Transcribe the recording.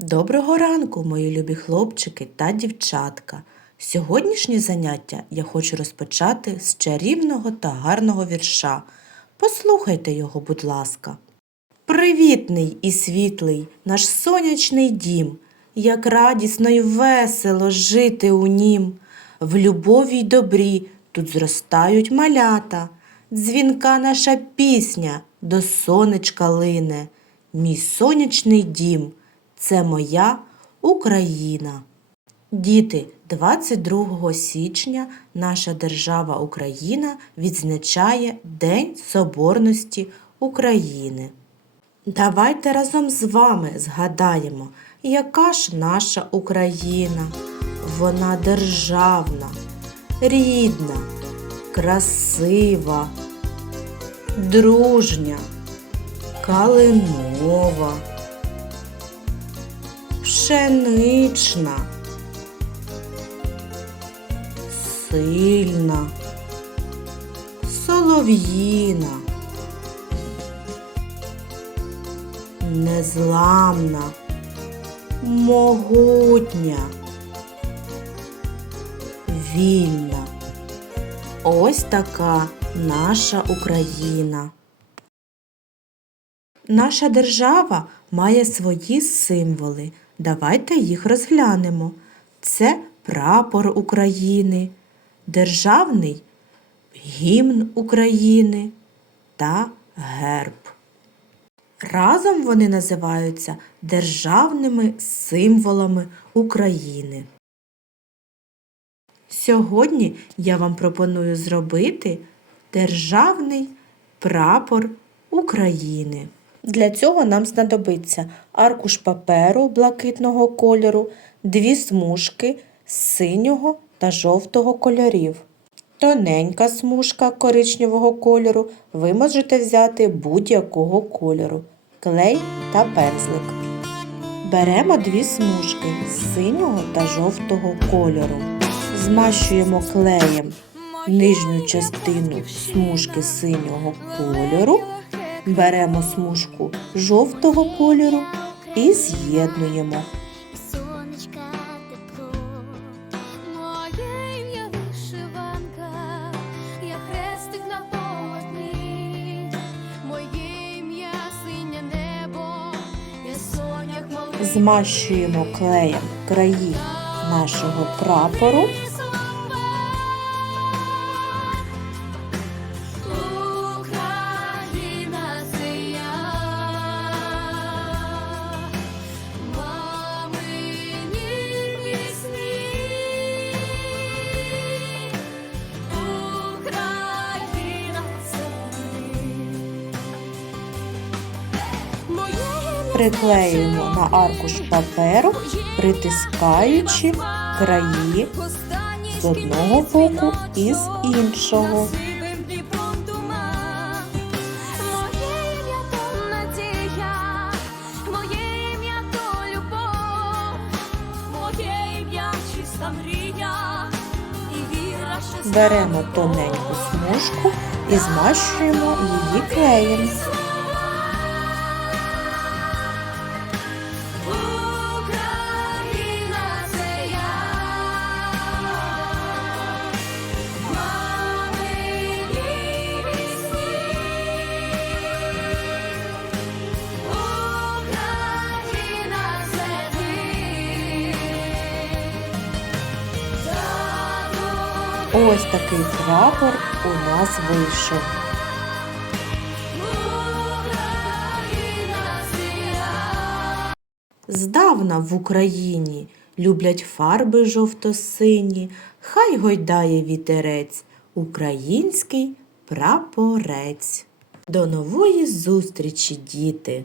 Доброго ранку, мої любі хлопчики та дівчатка. Сьогоднішнє заняття я хочу розпочати з чарівного та гарного вірша. Послухайте його, будь ласка. Привітний і світлий наш сонячний дім, як радісно й весело жити у нім. В любові й добрі тут зростають малята, дзвінка наша пісня до сонечка лине. Мій сонячний дім це моя Україна. Діти, 22 січня наша держава Україна відзначає День Соборності України. Давайте разом з вами згадаємо, яка ж наша Україна. Вона державна, рідна, красива, дружня, калинова, пшенична, сильна, солов'їна. незламна, могутня, вільна. Ось така наша Україна. Наша держава має свої символи. Давайте їх розглянемо. Це прапор України, державний гімн України та герб. Разом вони називаються державними символами України. Сьогодні я вам пропоную зробити державний прапор України. Для цього нам знадобиться аркуш паперу блакитного кольору, дві смужки синього та жовтого кольорів. Тоненька смужка коричневого кольору ви можете взяти будь-якого кольору, клей та пензлик. Беремо дві смужки синього та жовтого кольору. Змащуємо клеєм нижню частину смужки синього кольору. Беремо смужку жовтого кольору і з'єднуємо. Змащуємо клеєм краї нашого прапору. Приклеюємо на аркуш паперу, притискаючи краї з одного боку і з іншого. Беремо тоненьку смужку і змащуємо її клеєм. Ось такий прапор у нас вийшов. Здавна в Україні люблять фарби жовто-сині, хай гойдає вітерець, український прапорець. До нової зустрічі, діти!